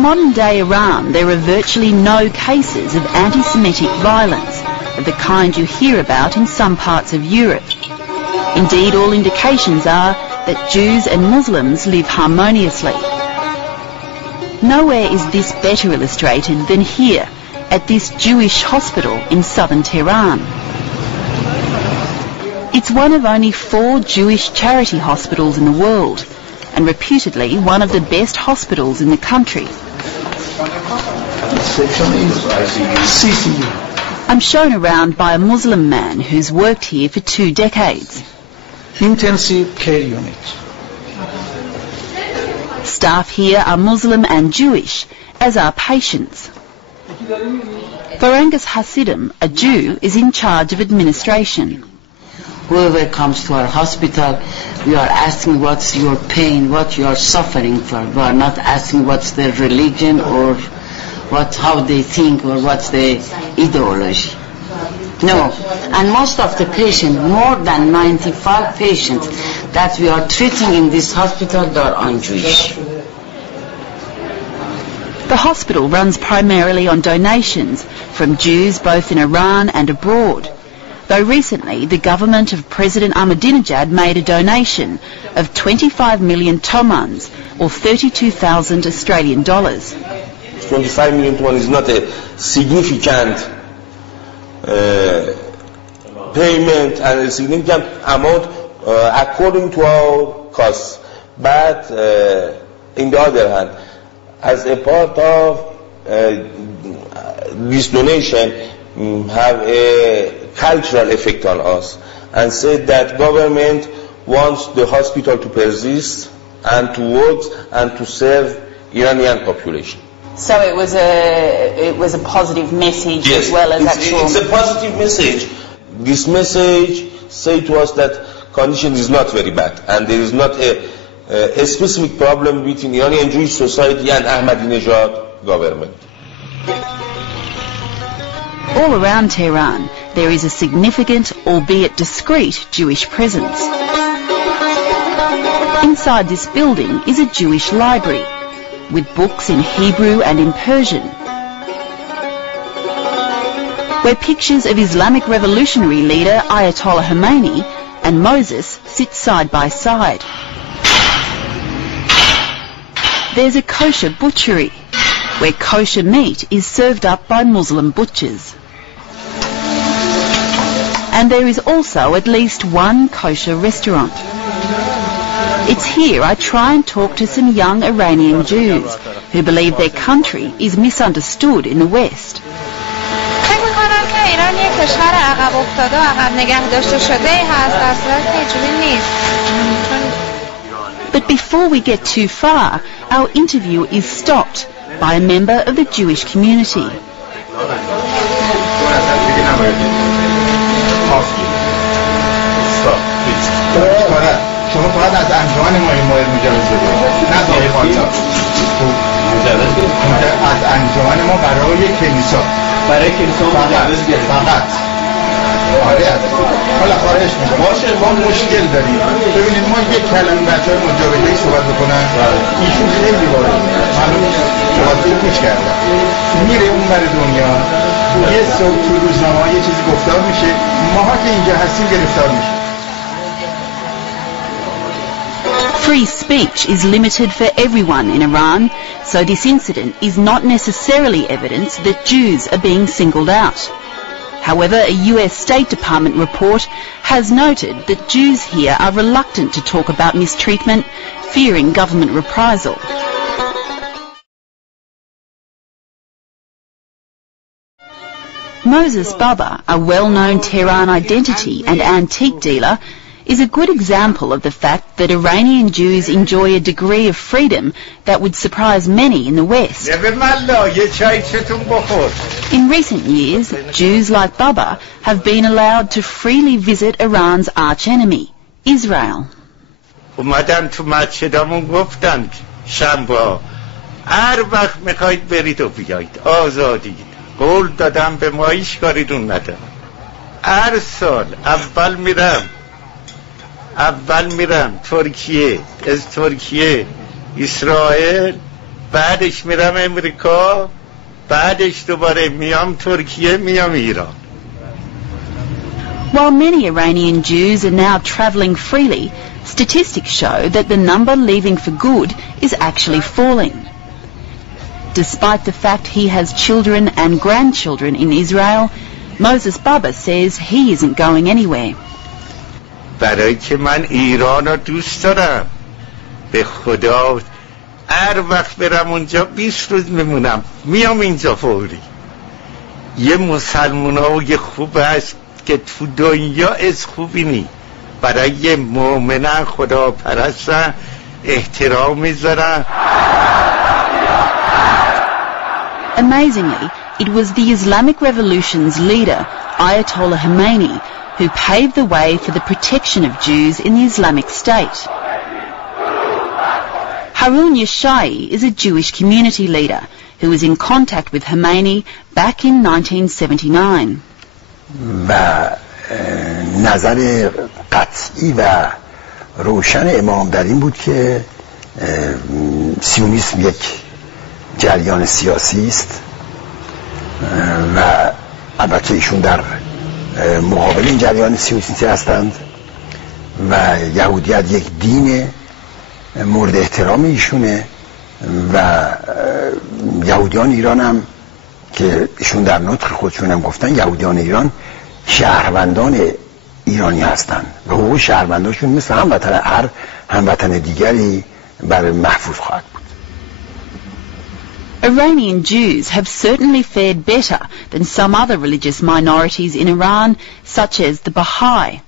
modern-day Iran, there are virtually no cases of anti-Semitic violence of the kind you hear about in some parts of Europe. Indeed, all indications are that Jews and Muslims live harmoniously. Nowhere is this better illustrated than here, at this Jewish hospital in southern Tehran. It's one of only 4 Jewish charity hospitals in the world, and reputedly one of the best hospitals in the country. I'm shown around by a Muslim man who's worked here for 2 decades. Intensive care unit. Staff here are Muslim and Jewish, as are patients. Barangas Hasidim, a Jew, is in charge of administration. Whoever comes to our hospital, we are asking what's your pain, what you are suffering for. We are not asking what's their religion or how they think or what's their ideology. No, and most of the patients, more than 95 patients that we are treating in this hospital, they are un-Jewish. The hospital runs primarily on donations from Jews both in Iran and abroad, though recently the government of President Ahmadinejad made a donation of 25 million tomans, or 32,000 Australian dollars. 25 million tomans is not a significant payment and a significant amount according to our costs. But in the other hand, as a part of this donation, have a cultural effect on us, and said that government wants the hospital to persist and to work and to serve Iranian population. So it was a positive message, yes, as well as actual... It's a positive message. This message say to us that condition is not very bad, and there is not a specific problem between Iranian Jewish society and Ahmadinejad government. All around Tehran, there is a significant, albeit discreet, Jewish presence. Inside this building is a Jewish library, with books in Hebrew and in Persian, where pictures of Islamic revolutionary leader Ayatollah Khomeini and Moses sit side by side. There's a kosher butchery, where kosher meat is served up by Muslim butchers. And there is also at least one kosher restaurant. It's here I try and talk to some young Iranian Jews who believe their country is misunderstood in the West. But before we get too far, our interview is stopped by a member of the Jewish community. شما فقط از انجمن ما این مورد مجوز بدید، نه داری خانجا از انجمن ما برای کلیسا مجوز بیارید فقط. آره حالا خواهش میکنم باشه ما مشکل داریم. ببینید ما یک کلمه بچه های مجاوزهی صحبت بکنن، ایشون خیلی وارد معلوم صحبتی رو پیش کردن، میره اون بر دنیا یه صبح تو روزنامه یه چیزی گفتار میشه، ماها که اینجا هستیم گرفتار میشه. Free speech is limited for everyone in Iran, so this incident is not necessarily evidence that Jews are being singled out. However, a US State Department report has noted that Jews here are reluctant to talk about mistreatment, fearing government reprisal. Moses Baba, a well-known Tehran identity and antique dealer, is a good example of the fact that Iranian Jews enjoy a degree of freedom that would surprise many in the West. In recent years, Jews like Baba have been allowed to freely visit Iran's archenemy, Israel. قول دادم به ما هیچ کاری دون ندارم. هر سال اول میرم ترکیه، از ترکیه اسرائیل بعدش میرم امریکا، بعدش دوباره میام ترکیه، میام ایران. While many Iranian Jews are now travelling freely, statistics show that the number leaving for good is actually falling. Despite the fact he has children and grandchildren in Israel, Moses Baba says he isn't going anywhere. برای که من ایران رو دوست دارم، به خدا هر وقت برم اونجا 20 روز میمونم، میام اینجا فوری. یه مسلمانای خوب هست که تو دنیا از خوبی نی، برای یه مؤمنان خدا پرستن احترام میذارن. Amazingly, it was the Islamic Revolution's leader, Ayatollah Khomeini, who paved the way for the protection of Jews in the Islamic State. Harun Yashai is a Jewish community leader who was in contact with Khomeini back in 1979. و نظر قطعی و روشن امام در این بود که سیونیسم یک جریان سیاسی است و البته ایشون در مقابل این جریان سیاسی هستند و یهودیت یک دین مورد احترام ایشونه و یهودیان ایران هم که ایشون در نطق خودشون هم گفتن یهودیان ایران شهروندان ایرانی هستند و حقوق شهروندانشون مثل هر هموطن دیگری بر محفوظ خواهد بود. Iranian Jews have certainly fared better than some other religious minorities in Iran, such as the Baha'i.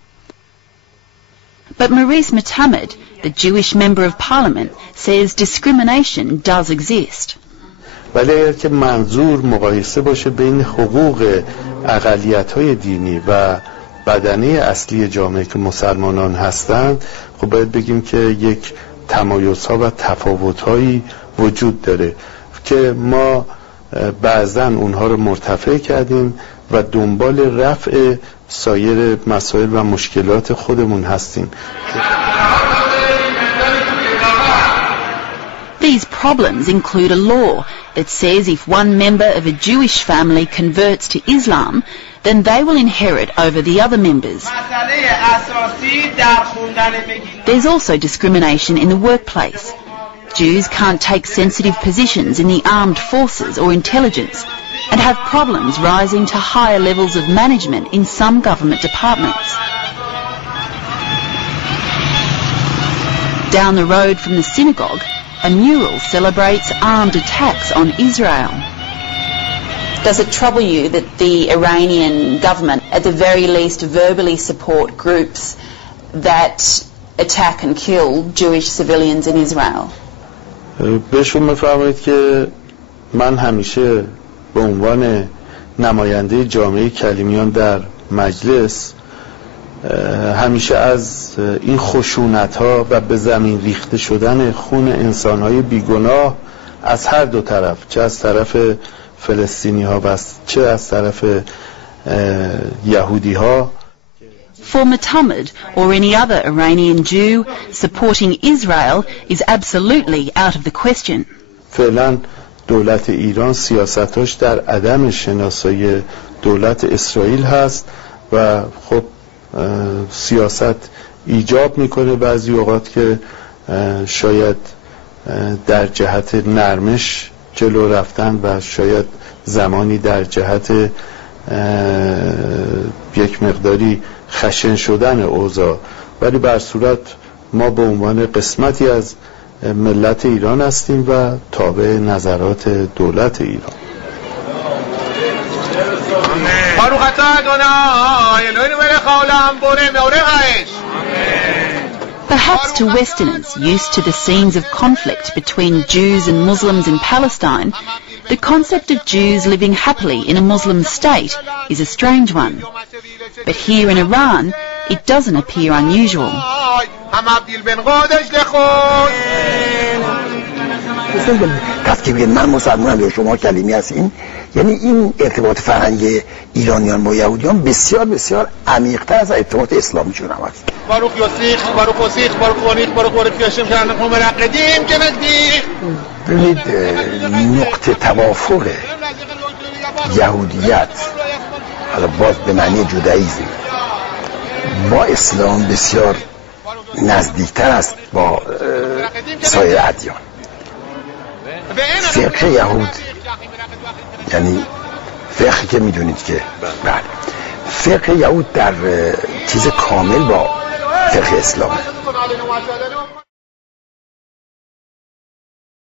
But Maurice Mutamed, the Jewish member of parliament, says discrimination does exist. ولی اگر که منظور مقایسه باشه بین حقوق اقلیت‌های دینی و بدنه اصلی جامعه که مسلمانان هستند، خب باید بگیم که یک تمایزها و تفاوت‌هایی وجود داره که ما بعضاً اونها رو مرتفع کردیم و دنبال رفع سایر مسائل و مشکلات خودمون هستیم. These problems include a law that says if one member of a Jewish family converts to Islam, then they will inherit over the other members. There's also discrimination in the workplace. Jews can't take sensitive positions in the armed forces or intelligence and have problems rising to higher levels of management in some government departments. Down the road from the synagogue, a mural celebrates armed attacks on Israel. Does it trouble you that the Iranian government, at the very least, verbally support groups that attack and kill Jewish civilians in Israel? بهشون میفرمایید که من همیشه به عنوان نماینده جامعه کلیمیان در مجلس همیشه از این خشونت‌ها و به زمین ریخته شدن خون انسان‌های بیگناه از هر دو طرف، چه از طرف فلسطینی‌ها و چه از طرف یهودی‌ها. For Mutamed or any other Iranian Jew, supporting Israel is absolutely out of the question. فعلا دولت ایران سیاستاش در عدم شناسایی دولت اسرائیل هست و خب سیاست ایجاب میکنه بعضی اوقات که شاید در جهت نرمش جلو رفتن و شاید زمانی در جهت یک مقداری خشن شدن اوضاع، ولی بر صورت ما به عنوان قسمتی از ملت ایران هستیم و تابع نظرات دولت ایران. Perhaps to Westerners used to the scenes of conflict between Jews and Muslims in Palestine, the concept of Jews living happily in a Muslim state is a strange one. But here in Iran, it doesn't appear unusual. کسی که بگید من مسلمانم یا شما کلیمی هستین، یعنی این ارتباط فرهنگی ایرانیان با یهودیان بسیار بسیار عمیق‌تر از ارتباط اسلامیشون هم هست. باروخ یوسیخ، باروخ وسیخ، باروخ ونیخ، باروخ ورد کشم کردن قوم قدیم که نزدیک. ببینید نقطه توافق یهودیت، حالا باز به معنی جداییسم، با اسلام بسیار نزدیکتر است با سایر ادیان. فقه یهود یعنی فقه که میدونید که بله، فقه یهود در چیز کامل با فقه اسلام